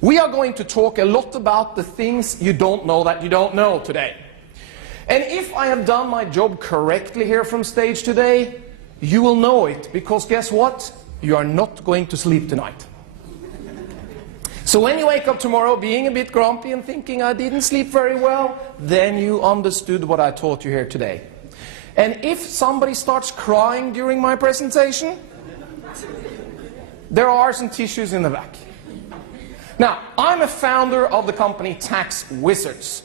We are going to talk a lot about the things you don't know that you don't know today. And if I have done my job correctly here from stage today, you will know it, because guess what? You are not going to sleep tonight. So when you wake up tomorrow being a bit grumpy and thinking I didn't sleep very well, then you understood what I taught you here today. And if somebody starts crying during my presentation, there are some tissues in the back. Now, I'm a founder of the company Tax Wizards.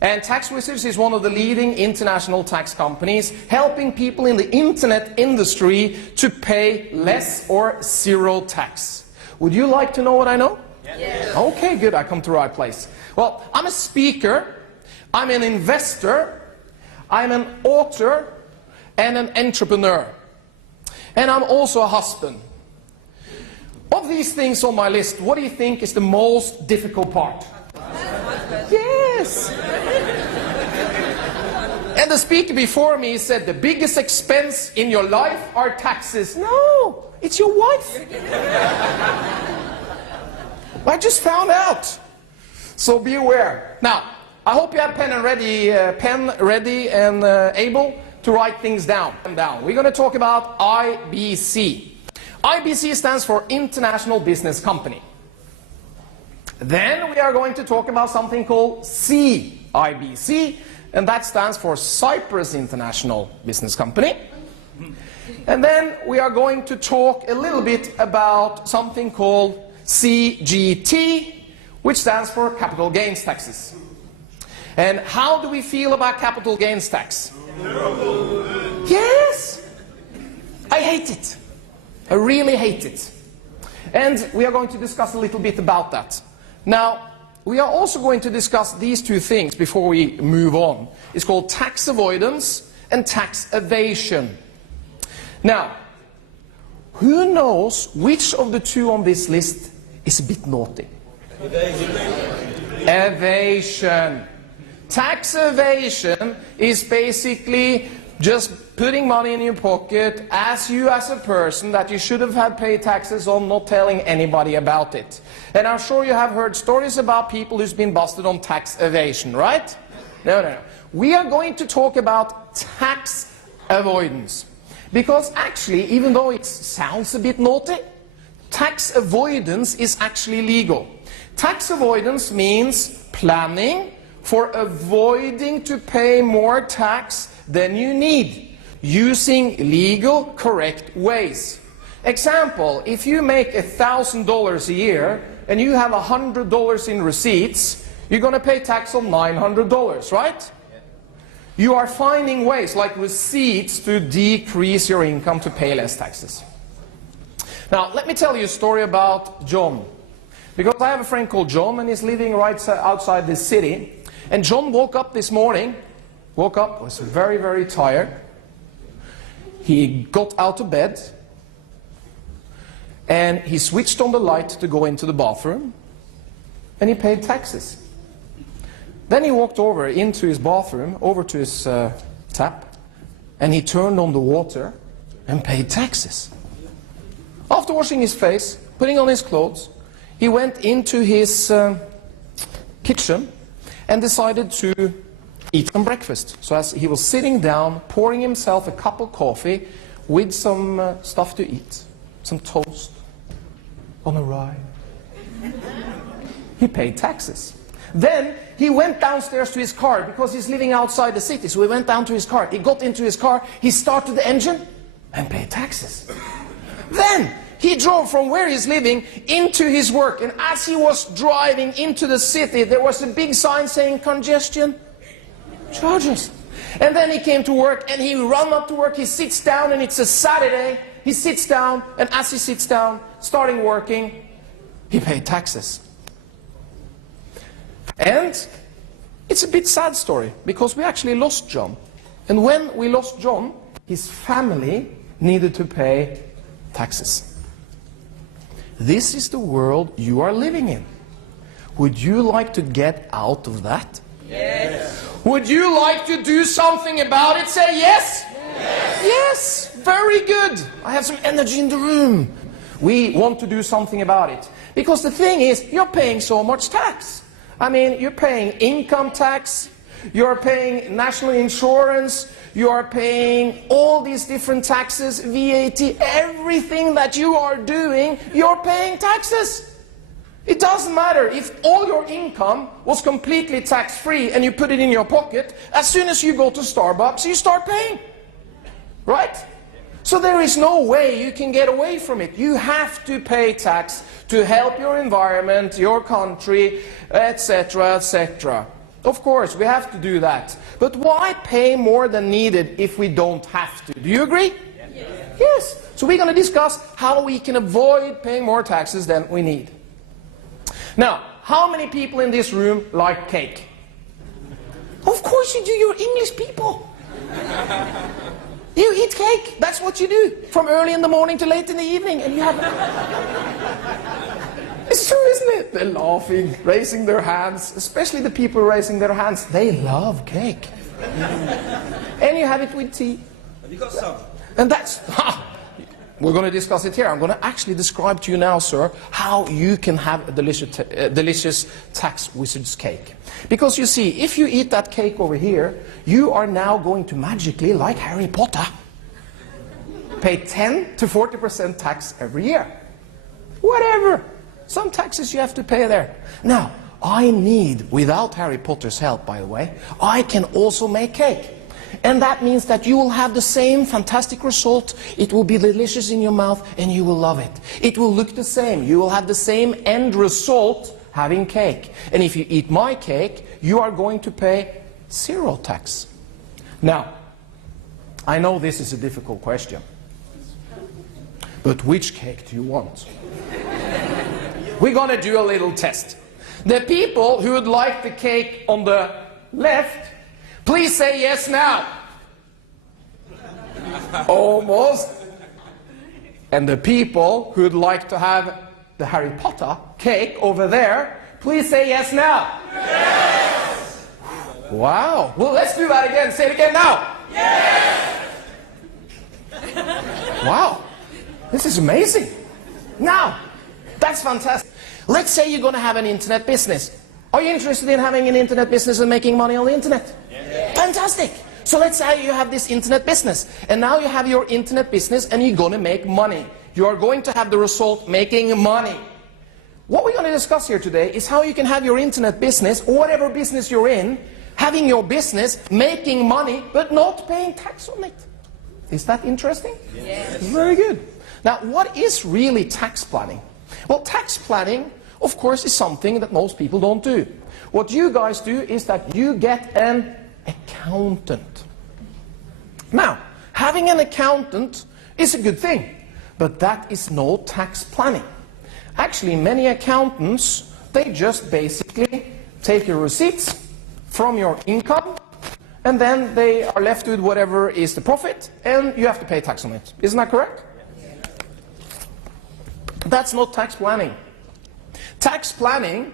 And Tax Wizards is one of the leading international tax companies, helping people in the internet industry to pay less or zero tax. Would you like to know what I know? Yes. Okay, good, I come to the right place. Well, I'm a speaker, I'm an investor, I'm an author, and an entrepreneur. And I'm also a husband. Of these things on my list, what do you think is the most difficult part? Yes! And the speaker before me said the biggest expense in your life are taxes. No, it's your wife. I just found out. So be aware. Now, I hope you have pen ready and able to write things down. We're going to talk about IBC. IBC stands for International Business Company. Then we are going to talk about something called CIBC, and that stands for Cyprus International Business Company. And then we are going to talk a little bit about something called CGT, which stands for Capital Gains Taxes. And how do we feel about capital gains tax? Yes! I hate it. I really hate it. And we are going to discuss a little bit about that. Now, we are also going to discuss these two things before we move on. It's called tax avoidance and tax evasion. Now, who knows which of the two on this list is a bit naughty? Evasion. Tax evasion is basically just putting money in your pocket as a person that you should have had paid taxes on, not telling anybody about it. And I'm sure you have heard stories about people who's been busted on tax evasion, right? No. We are going to talk about tax avoidance. Because actually, even though it sounds a bit naughty, tax avoidance is actually legal. Tax avoidance means planning for avoiding to pay more tax than you need, using legal, correct ways. Example, if you make $1,000 a year and you have $100 in receipts, you're going to pay tax on $900, right? You are finding ways, like receipts, to decrease your income to pay less taxes. Now, let me tell you a story about John. Because I have a friend called John, and he's living right outside this city. And John woke up this morning, was very, very tired. He got out of bed, and he switched on the light to go into the bathroom, and he paid taxes. Then he walked over into his bathroom, over to his tap, and he turned on the water and paid taxes. After washing his face, putting on his clothes, he went into his kitchen and decided to eat some breakfast. So as he was sitting down, pouring himself a cup of coffee with some stuff to eat, some toast on a rye, he paid taxes. Then he went downstairs to his car, because he's living outside the city, so he went down to his car. He got into his car, he started the engine and paid taxes. Then he drove from where he's living into his work, and as he was driving into the city, there was a big sign saying congestion charges. And then he came to work, and he ran up to work, he sits down, and it's a Saturday, he sits down, and as he sits down, starting working, he paid taxes. And it's a bit sad story, because we actually lost John. And when we lost John, his family needed to pay taxes. This is the world you are living in. Would you like to get out of that? Yes. Would you like to do something about it? Say yes? Yes. Yes. Very good. I have some energy in the room. We want to do something about it. Because the thing is, you're paying so much tax. I mean, you're paying income tax, you're paying national insurance, you are paying all these different taxes, VAT, everything that you are doing, you're paying taxes. It doesn't matter if all your income was completely tax-free and you put it in your pocket, as soon as you go to Starbucks, you start paying. Right? So there is no way you can get away from it. You have to pay tax to help your environment, your country, etc., etc. Of course, we have to do that. But why pay more than needed if we don't have to? Do you agree? Yes. Yes. So we're going to discuss how we can avoid paying more taxes than we need. Now, how many people in this room like cake? Of course you do, you're English people. You eat cake, that's what you do. From early in the morning to late in the evening. And you have... It's true, isn't it? They're laughing, raising their hands. Especially the people raising their hands. They love cake. And you have it with tea. Have you got some? And that's... We're going to discuss it here. I'm going to actually describe to you now, sir, how you can have a delicious tax wizard's cake. Because you see, if you eat that cake over here, you are now going to magically, like Harry Potter, pay 10 to 40% tax every year. Whatever. Some taxes you have to pay there. Now, I need, without Harry Potter's help, by the way, I can also make cake. And that means that you will have the same fantastic result. It will be delicious in your mouth and you will love it. It will look the same. You will have the same end result having cake. And if you eat my cake, you are going to pay 0 tax. Now, I know this is a difficult question. But which cake do you want? We're going to do a little test. The people who would like the cake on the left, please say yes now. Almost. And the people who would like to have the Harry Potter cake over there, please say yes now. Yes! Wow. Well, let's do that again. Say it again now. Yes! Wow. This is amazing. Now, that's fantastic. Let's say you're going to have an internet business. Are you interested in having an internet business and making money on the internet? Yes. Fantastic. So let's say you have this internet business. And now you have your internet business and you're going to make money. You are going to have the result making money. What we're going to discuss here today is how you can have your internet business, or whatever business you're in, having your business, making money, but not paying tax on it. Is that interesting? Yes. Very good. Now, what is really tax planning? Well, tax planning, of course, is something that most people don't do. What you guys do is that you get an accountant. Now, having an accountant is a good thing, but that is no tax planning. Actually, many accountants, they just basically take your receipts from your income, and then they are left with whatever is the profit, and you have to pay tax on it. Isn't that correct? That's not tax planning. Tax planning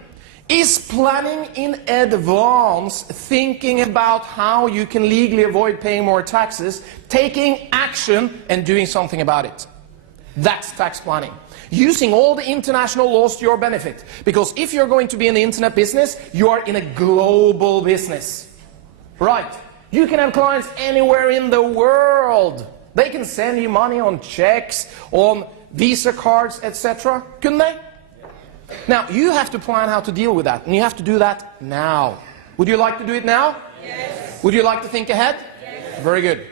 is planning in advance, thinking about how you can legally avoid paying more taxes, taking action and doing something about it. That's tax planning. Using all the international laws to your benefit. Because if you're going to be in the internet business, you are in a global business. Right. You can have clients anywhere in the world. They can send you money on checks, on Visa cards, etc. Couldn't they? Now, you have to plan how to deal with that, and you have to do that now. Would you like to do it now? Yes. Would you like to think ahead? Yes. Very good.